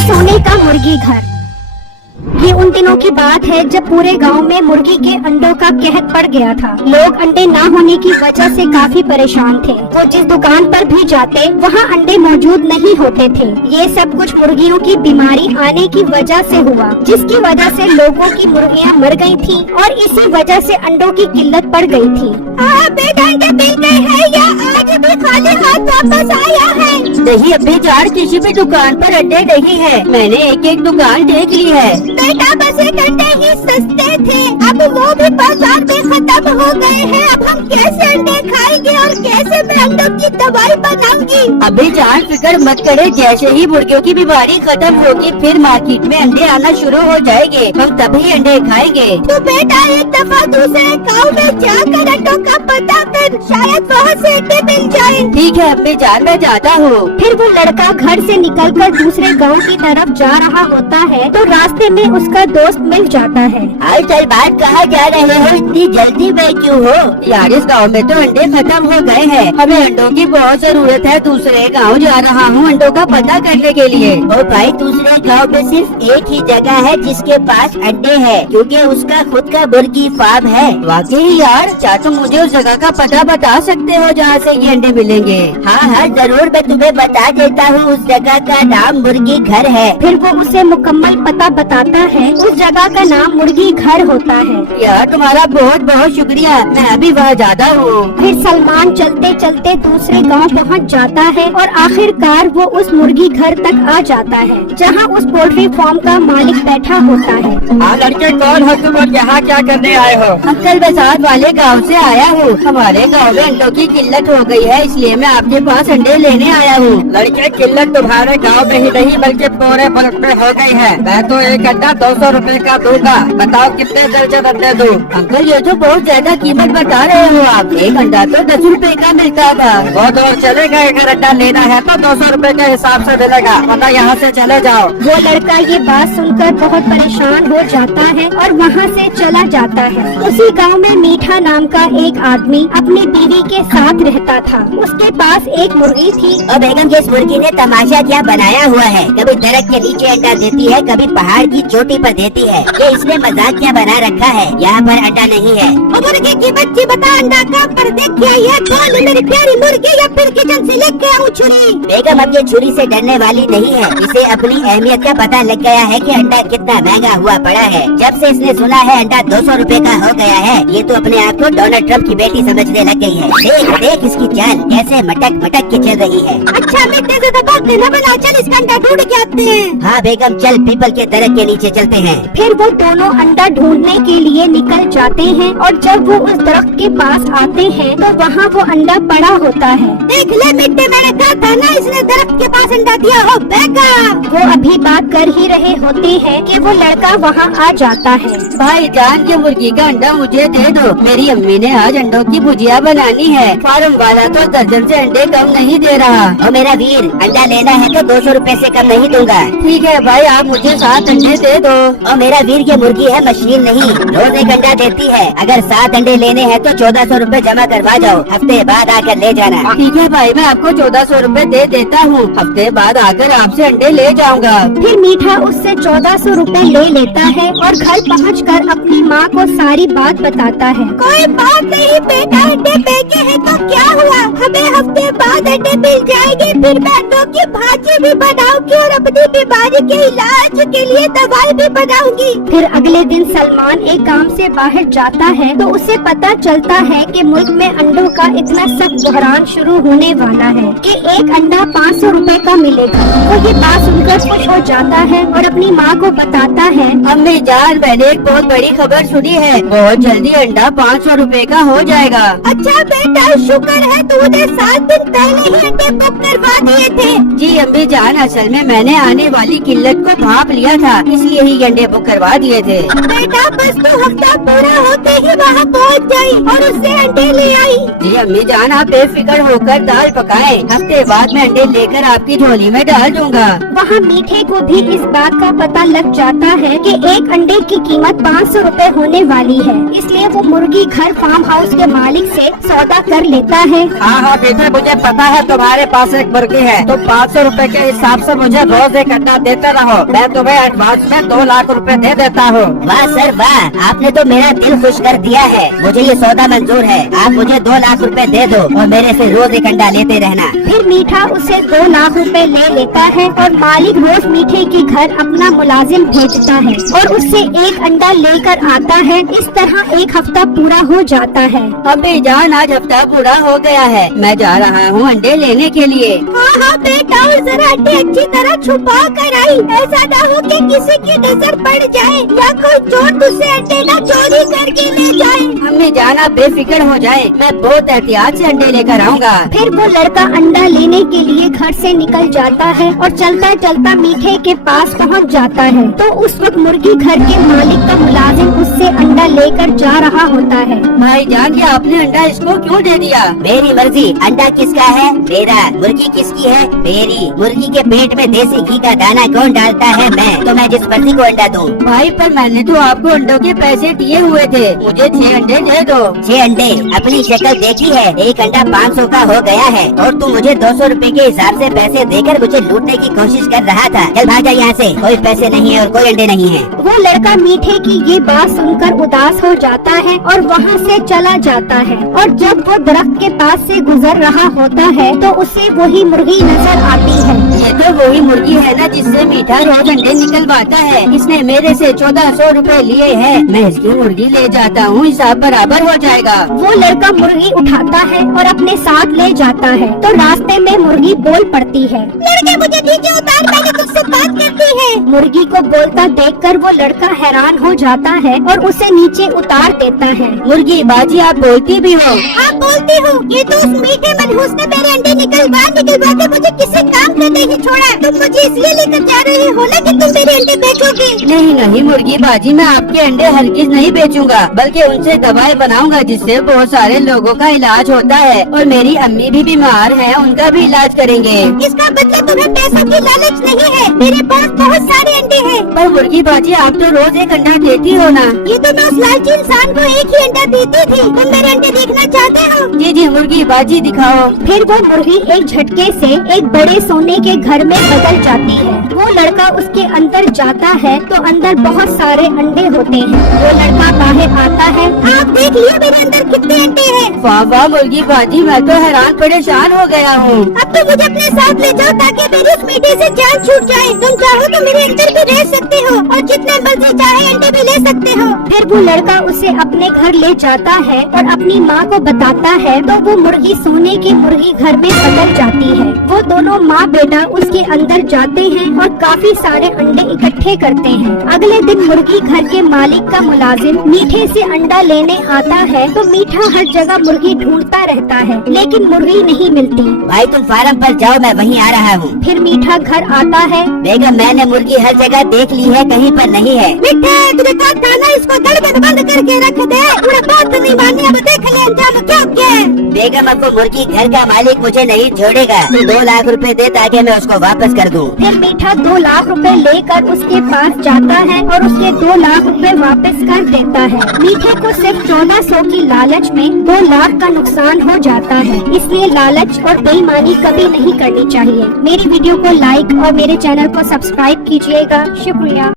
सोने का मुर्गी घर। ये उन दिनों की बात है जब पूरे गांव में मुर्गी के अंडों का कहर पड़ गया था। लोग अंडे ना होने की वजह से काफी परेशान थे। वो जिस दुकान पर भी जाते वहाँ अंडे मौजूद नहीं होते थे। ये सब कुछ मुर्गियों की बीमारी आने की वजह से हुआ, जिसकी वजह से लोगों की मुर्गियाँ मर गई थी और इसी वजह से अंडों की किल्लत पड़ गई थी। बेटा अंडे मिल गए हैं या आज भी खाली हाथ वापस आया है? नहीं अभी जार किसी भी दुकान पर अंडे नहीं है। मैंने एक एक दुकान देख ली है। बेटा बस एक अंडे ही सस्ते थे, अब वो भी बाजार में खत्म हो गए हैं। अब हम कैसे अंडे खाएंगे और कैसे मैं अंडों की दवाई बनाऊंगी? अभी जान फिक्र मत करे, जैसे ही मुर्गियों की बीमारी खत्म होगी फिर मार्केट में अंडे आना शुरू हो जाएंगे। हम तभी अंडे खाएंगे। तो बेटा एक दफा दूसरे गाँव में जाकर अंडों का पता कर, शायद वहाँ से अंडे मिल जाए। ठीक है अभी जान मैं जाता हूँ। फिर वो लड़का घर से निकलकर दूसरे गांव की तरफ जा रहा होता है तो रास्ते में उसका दोस्त मिल जाता है। चल बात कहाँ जा रहे हो, इतनी जल्दी में क्यों हो? यार इस गांव में तो अंडे खत्म हो गए हैं, हमें अंडों की बहुत जरूरत है। दूसरे गांव जा रहा हूँ अंडों का पता करने के लिए। और भाई दूसरे गांव में सिर्फ एक ही जगह है जिसके पास अंडे हैं, क्योंकि उसका खुद का मुर्गी फार्म है। वाकई यार, क्या तुम मुझे उस जगह का पता बता सकते हो जहाँ से ये अंडे मिलेंगे? हाँ जरूर, मैं तुम्हें बता देता हूँ। उस जगह का नाम मुर्गी घर है। फिर वो उसे मुकम्मल पता बताता है। उस जगह का नाम मुर्गी घर होता है। यार तुम्हारा बहुत बहुत शुक्रिया, मैं अभी वहाँ जाता हूँ। फिर सलमान चलते चलते दूसरे गांव पहुंच जाता है और आखिरकार वो उस मुर्गी घर तक आ जाता है जहां उस पोल्ट्री फार्म का मालिक बैठा होता है। हाँ लड़के कौन हो तुम और यहाँ क्या करने आए हो? अंकल मैं साथ वाले गांव से आया हूँ। हमारे गांव में अंडों की किल्लत हो गई है, इसलिए मैं आपके पास अंडे लेने आया हूँ। लड़के किल्लत तुम्हारे गांव में ही नहीं बल्कि पूरे मुल्क में हो गई है। मैं तो एक अंडा 200 रुपए का दूंगा, बताओ कितने दर्जन अंडे दूं? अंकल ये तो बहुत ज्यादा कीमत बता रहे हो आप। एक अंडा तो 10 रुपए का मिलता था। वो तो चलेगा, अगर अंडा लेना है तो 200 रुपए के हिसाब से मिलेगा, वरना यहाँ से चले जाओ। वो लड़का ये बात सुनकर बहुत परेशान हो जाता है और वहाँ से चला जाता है। उसी गांव में मीठा नाम का एक आदमी अपनी बीवी के साथ रहता था। उसके पास एक मुर्गी थी। और बेगम जिस मुर्गी ने तमाशा क्या बनाया हुआ है, कभी दरख्त के नीचे अंडा देती है, कभी पहाड़ की चोटी पर देती है। ये इसने मजाक क्या बना रखा है? यहाँ पर अंडा नहीं है। मुर्गी की बच्ची बता अंडा कहाँ पर देखी है? ये कौन है मेरी प्यारी मुर्गी, या फिर किचन से लेके आऊँ छुरी? बेगम अब ये छुरी से डरने वाली नहीं है। इसे अपनी अहमियत का पता लग गया है कि अंडा कितना महंगा हुआ पड़ा है। जब से इसने सुना है अंडा 200 रुपए का हो गया है, ये तो अपने आप को डोनाल्ड ट्रम्प की बेटी समझने लग गई है। देख देख इसकी चाल कैसे मटक मटक के चल रही है। अच्छा मिट्टी से दबाते न बना, चल इसका अंडा ढूंढ के आते हैं। हाँ बेगम चल, पीपल के दरख्त के नीचे चलते हैं। फिर वो दोनों अंडा ढूंढने के लिए निकल जाते हैं और जब वो उस दरख्त के पास आते हैं तो वहाँ वो अंडा पड़ा होता है। देख ले मिट्टी, मैंने कहा था ना इसने दरख्त के पास अंडा दिया हो। बेगम वो अभी बात कर ही रहे होते हैं कि वो लड़का वहाँ आ जाता है। भाई जान के मुर्गी का अंडा मुझे दे दो, मेरी अम्मी ने आज अंडों की भुजिया बनानी है। फार्म वाला तो दर्जन से अंडे कम नहीं दे रहा। और मेरा वीर अंडा लेना है तो 200 रुपए से कम नहीं दूंगा। ठीक है भाई, आप मुझे 7 अंडे दे दो। और मेरा वीर ये मुर्गी है, मशीन नहीं, रोज एक अंडा देती है। अगर 7 अंडे लेने हैं तो 1400 रुपए जमा करवा जाओ, हफ्ते बाद आकर ले जाना। ठीक है भाई, मैं आपको 1400 रुपए दे देता हूँ। हफ्ते बाद आकर आपसे अंडे ले जाऊंगा। फिर मीठा उससे 1400 रुपए ले लेता है और घर पहुंचकर अपनी माँ को सारी बात बताता है। कोई बात नहीं बेटा, अंडे फेंके हैं तो क्या हुआ, हमें हफ्ते बाद अंडे मिल जाएंगे। फिर मैं अंडों की भाजी भी बनाऊंगी और अपनी बीमारी के इलाज के लिए दवाई भी बनाऊंगी। फिर अगले दिन सलमान एक काम से बाहर जाता है तो उसे पता चलता है कि मुल्क में अंडों का इतना सख्त बहरान शुरू होने वाला है कि एक अंडा 500 रुपए का मिलेगा। वो ये बात सुनकर खुश हो जाता है और अपनी माँ को बताता है। अम्मी जान, मैंने एक बहुत बड़ी खबर सुनी है, बहुत जल्दी अंडा 500 रुपए का हो जाएगा। अच्छा बेटा शुक्र है, तूने 7 दिन पहले ही अंडे बुक करवा दिए थे। जी अम्मी जान, असल में मैंने आने वाली किल्लत को भाप लिया था, इसलिए ही अंडे बुक करवा दिए थे। बेटा बस तू हफ्ता पूरा होते ही वहाँ पहुँच गई और उससे अंडे ले आई। जी अम्मी जान, आप बेफिक्र होकर दाल पकाएं, हफ्ते बाद मैं अंडे लेकर आपकी झोली में डाल दूंगा। वहाँ मीठे को भी मुर्गी इस बात का पता लग जाता है कि एक अंडे की कीमत 500 रुपए होने वाली है, इसलिए वो मुर्गी घर फार्म हाउस के मालिक से सौदा कर लेता है। हाँ बेटे, मुझे पता है तुम्हारे पास एक मुर्गी है। तो 500 रुपए के हिसाब से मुझे रोज एक अंडा देते रहो। मैं तुम्हें एडवांस में 2 लाख रुपए दे देता हूँ। वाह सर वाह, आपने तो मेरा दिल खुश कर दिया है। मुझे ये सौदा मंजूर है। आप मुझे 2 लाख रुपए दे दो और मेरे से रोज एक अंडा लेते रहना। फिर मीठा उसे 2 लाख रुपए ले लेता है और मालिक रोज मीठे के घर अपना मुलाजिम भेजता है और उससे एक अंडा लेकर आता है। इस तरह एक हफ्ता पूरा हो जाता है। अबे जान, आज हफ्ता पूरा हो गया है। मैं जा रहा हूँ अंडे लेने के लिए। हाँ बेटा, और जरा अंडे अच्छी तरह छुपा कर आई। ऐसा ना हो कि किसी की नजर पड़ जाए या कोई चोर तुझसे अंडे ना चोरी करके ले जाए। अम्मी जान, आप बेफिक्र हो जाए, मैं बहुत एहतियात से अंडे लेकर आऊँगा। फिर वो लड़का अंडा लेने के लिए घर से निकल जाता है और चलता चलता मीठे के पास पहुंच जाता है। तो उस वक्त मुर्गी घर के मालिक का मुलाजिम उससे अंडा लेकर जा रहा होता है। भाई जान, ये आपने अंडा इसको क्यों दे दिया? मेरी मर्जी। अंडा किसका है? मेरा। मुर्गी किसकी है? मेरी। मुर्गी के पेट में देसी घी का दाना कौन डालता है? मैं। तो मैं जिस मर्जी को अंडा दूं। भाई पर मैंने तो आपको अंडों के पैसे दिए हुए थे। मुझे 6 अंडे दे दो। 6 अंडे? अपनी शक्ल देखी है? एक अंडा 500 का हो गया है और तू मुझे 200 रुपए के हिसाब से पैसे देकर मुझे लूटने की कोशिश कर रहा था। चल भाग जा यहाँ से। कोई पैसे नहीं है और कोई अंडे नहीं है। वो लड़का मीठे की ये बात सुनकर उदास हो जाता है और वहाँ से चला जाता है। और जब वो दरख्त के पास से गुजर रहा होता है तो उसे वही मुर्गी नजर आती है। ये तो वही मुर्गी है ना जिससे मीठा रोज अंडे निकलवाता है। इसने मेरे से 1400 रुपए लिए हैं। मैं इसकी मुर्गी ले जाता हूँ, हिसाब बराबर हो जाएगा। वो लड़का मुर्गी उठाता है और अपने साथ ले जाता है। तो रास्ते में मुर्गी बोल पड़ती है, लड़के मुझे नीचे उतार, मैंने तुझसे बात करनी है। मुर्गी को बोलता देखकर वो लड़का हैरान हो जाता है और उसे नीचे उतार देता है। मुर्गी बाजी, आप बोलती भी हो? हाँ बोलती हूँ। ये तो उस मीठे मनहूस ने मेरे अंडे निकलवा के मुझे किसी काम पे नहीं छोड़ा। तुम मुझे इसलिए लेकर जा रहे हो ना कि तुम मेरे अंडे बेचोगे? नहीं नहीं मुर्गी बाजी, मैं आपके अंडे हरगिज नहीं बेचूंगा, बल्कि उनसे दवाई बनाऊंगा जिससे बहुत सारे लोगों का इलाज होता है। और मेरी अम्मी भी बीमार है, उनका भी इलाज करेंगे। इसका मतलब तुम्हें पैसों की लालच नहीं है? मेरे पास बहुत सारे अंडे हैं। पर मुर्गी बाजी, आप तो रोज एक अंडा देती हो ना? ये तो मैं उस लालची इंसान को एक ही अंडा देती थी। तुम मेरे अंडे देखना चाहते हो? जी जी मुर्गी बाजी, दिखाओ। फिर वो मुर्गी एक झटके से एक बड़े सोने के घर में बदल जाती है। वो लड़का उसके अंदर जाता है तो अंदर बहुत सारे अंडे होते हैं। वो लड़का बाहर आता है। आप देख लिए मेरे अंदर कितने अंडे हैं। वाह वाह मुर्गी बाजी, मैं तो हैरान परेशान हो गया हूँ। अब तो मुझे अपने साथ ले जाओ ताकि मेरी इस मीठे से जान छूट जाए। तुम चाहो तो मेरे अंदर भी रह सकते हो और जितने मर्जी चाहे अंडे भी ले सकते हो। फिर वो लड़का उसे अपने घर ले जाता है और अपनी माँ को बताता है तो वो मुर्गी सोने की मुर्गी घर में बदल जाती है। वो दोनों माँ बेटा उसके अंदर जाते हैं और काफी सारे अंडे इकट्ठे करते हैं। अगले दिन मुर्गी घर के मालिक का मुलाजिम मीठे से अंडा लेने आता है तो मीठा हर जगह मुर्गी ढूंढता रहता है लेकिन मुर्गी नहीं मिलती। भाई तुम फार्म पर जाओ, मैं वहीं आ रहा हूँ। फिर मीठा घर आता है। बेगम, मैंने मुर्गी हर जगह देख ली है, कहीं पर नहीं है। मीठे तुझे कहा था ना इसको धड़कन बंद करके रख दे। थोड़ा बात नहीं मानी, अब देख ले अंजाम क्या क्या है। बेगम, अब वो मुर्गी घर का मालिक मुझे नहीं छोड़ेगा। तू 2 लाख रुपए दे ताकि मैं उसको वापस कर दूं। फिर मीठा 2 लाख रुपए लेकर उसके पास जाता है और उसके 2 लाख रुपए वापस कर देता है। मीठे को सिर्फ 1400 की लालच में 2 लाख का नुकसान हो जाता है। इसलिए लालच और बेईमानी कभी नहीं करनी चाहिए। मेरी वीडियो को लाइक और मेरे चैनल को सब्सक्राइब कीजिएगा। शुक्रिया।